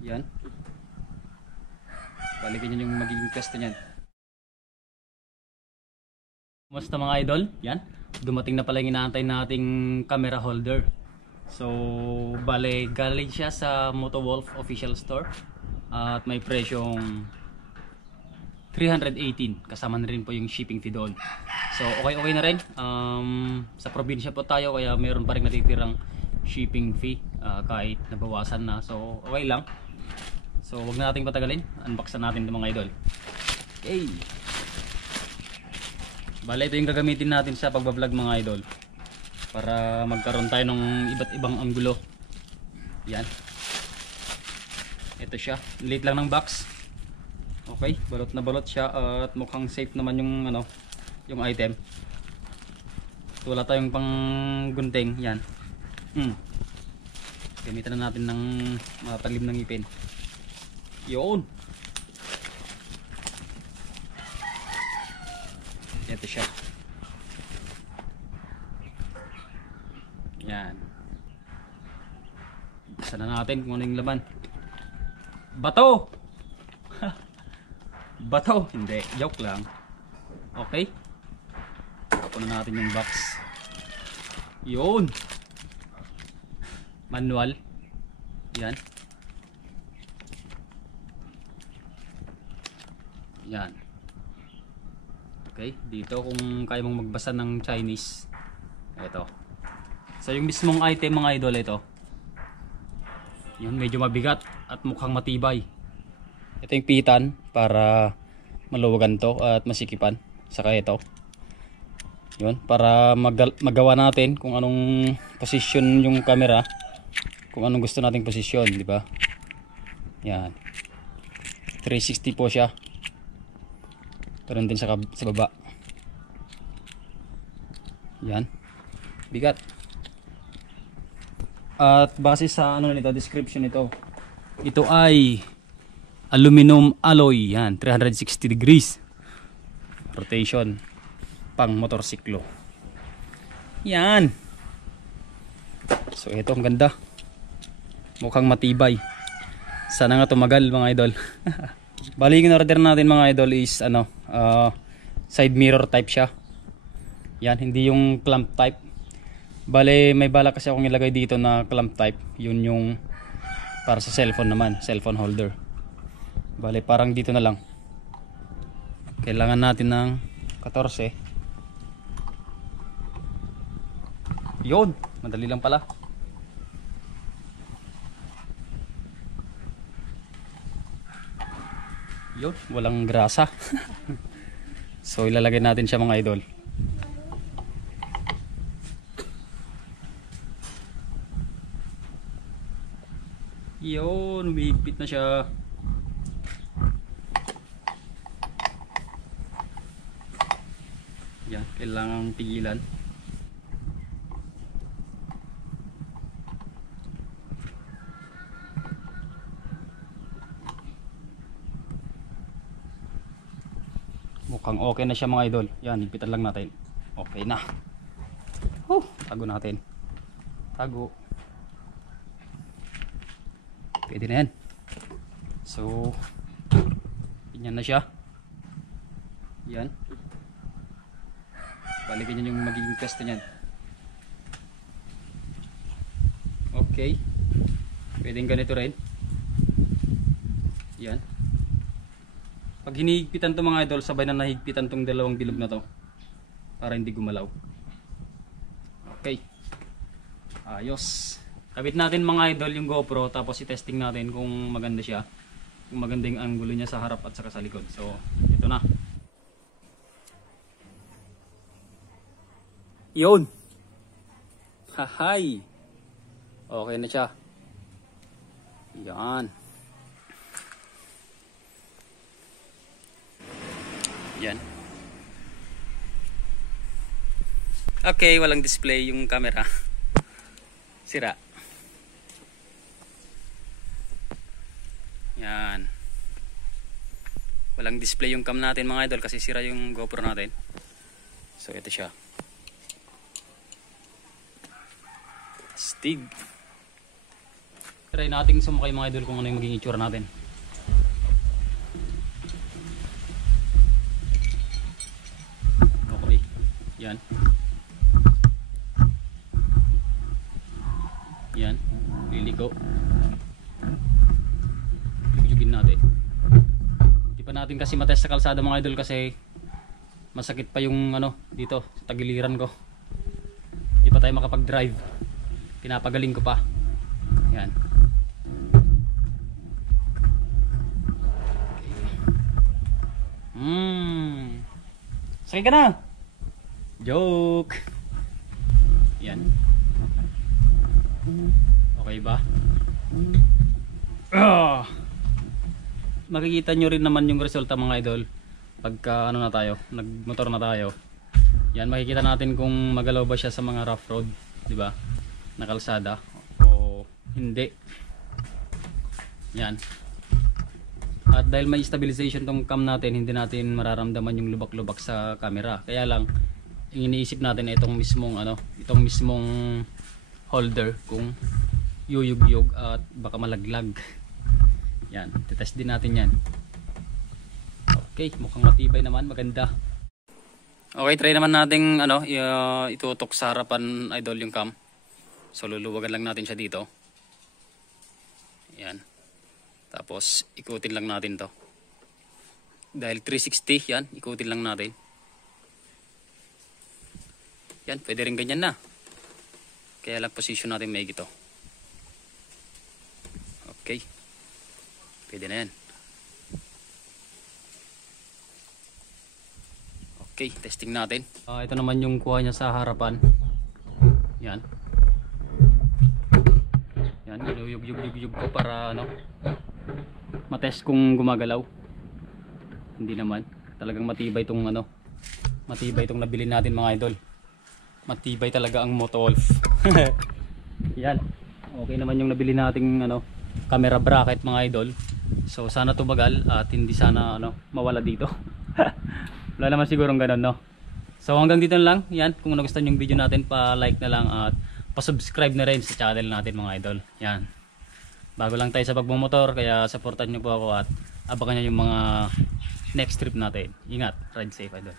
Yan. Balikin nyo yung magiging test niyan. Kumusta mga idol? Yan. Dumating na pala yung inaantay nating camera holder. So, bale, galing siya sa Motowolf official store. At may presyong 318. Kasama na rin po yung shipping fee doon. So, okay na rin. Sa probinsya po tayo, kaya mayroon pa rin natitirang shipping fee. Kahit nabawasan na. So, okay lang. So, wag na nating patagalin. Unboxan natin ito mga idol. Okay. Bale, ito yung gagamitin natin sa pagbablog mga idol. Para magkaroon tayo ng iba't ibang anggulo. Yan. Ito siya. Liit lang ng box. Okay, balot na balot siya at mukhang safe naman yung yung item. So, wala tayong pang gunting. Yan. Gamitan na natin ng matalim ng ngipin. Yun. Ito siya. Yan. Buksan na natin kung ano yung laman. Bato! Bato! Hindi, joke lang. Okay. Tapon na natin yung box. Yun. Manual. Yan. Yan. Okay, dito kung kaya mong magbasa ng Chinese. Ito. So yung mismong item mga idol ito. Yun, medyo mabigat at mukhang matibay. Ito yung pitan para maluwagan to at masikipan. Saka ito. Yun, para magawa natin kung anong position yung camera. Kung anong gusto nating posisyon, di ba? Yan. 360 po siya. Meron din sa baba. Yan. Bigat. At base sa nito, description nito. Ito ay aluminum alloy. Yan, 360 degrees. Rotation. Pang motorsiklo. Yan. So ito ang ganda. Mukhang matibay. Sana nga tumagal mga idol. Bali yung order natin mga idol is side mirror type siya. Yan, hindi yung clamp type. Bali may bala kasi akong ilagay dito na clamp type. Yun yung para sa cellphone naman, cellphone holder. Bali parang dito na lang. Kailangan natin ng 14. Yun, madali lang pala. Yun, walang grasa. So ilalagay natin siya mga idol. Yun, umihigpit na siya. Yan, kailangang pigilan. Mukhang okay na siya mga idol. Yan, higpitan lang natin. Okay na. Tago natin. Tago. Pwede na yan. So, ganyan na siya. Yan. Balikin nyo yung magiging test niyan. Okay. Pwedeng ganito rin. Yan. Pag hinihigpitan to mga idol, sabay na nahigpitan tong dalawang bilog na to para hindi gumalaw. Okay. Ayos. Kabit natin mga idol yung GoPro, tapos i-testing natin kung maganda siya. Kung maganda yung angulo niya sa harap at saka sa likod. So, ito na. Yun. Hahay. Okay na siya. Yan. Yan. Okay, walang display yung camera. Sira. Yan. Walang display yung cam natin mga idol kasi sira yung GoPro natin. So ito siya. Stig. try nating sumakay mga idol kung ano yung magiging itsura natin. Okay, yan. Yan, liliko. Yugin natin. Hindi pa natin kasi matest sa kalsada mga idol kasi masakit pa yung ano dito sa tagiliran ko. Hindi pa tayo makapag-drive. Pinapagaling ko pa. Yan. Sakay ka na. Joke. Yan. Okay ba? Makikita nyo rin naman yung resulta mga idol pagka ano na tayo, nagmotor na tayo. Yan, makikita natin kung magalaw ba siya sa mga rough road, di ba? Na kalsada o hindi. Yan. At dahil may stabilization tong cam natin, hindi natin mararamdaman yung lubak-lubak sa camera. Kaya lang iniisip natin itong mismong ano, itong mismong holder kung yuyug-yug at baka malaglag. Yan, titest din natin yan. Okay, mukhang matibay naman, maganda. Okay, try naman nating ano, itutok sa harapan idol yung cam. So luluwagan lang natin siya dito. Yan. Tapos ikutin lang natin to. Dahil 360 yan, ikutin lang natin. Yan, pwede rin ganyan na. Kaya lang position natin may ito. Okay. Pwede na yan. Okay, testing natin. Ito naman yung kuha niya sa harapan. Yan. Yan, yug ko para ano, matest kung gumagalaw. Hindi naman. Talagang matibay itong ano, matibay itong nabili natin mga idol. Matibay talaga ang Motowolf. Yan. Okay naman yung nabili nating ano, camera bracket mga idol. So sana tumagal at hindi sana ano, mawala dito. Wala naman sigurong ganun, no? So hanggang dito na lang. Yan, kung nagustuhan yung video natin, pa-like na lang at pa-subscribe na rin sa channel natin mga idol. Yan. Bago lang tayo sa pagmumotor, kaya supportan nyo po ako at abangan nyo yung mga next trip natin. Ingat, ride safe idol.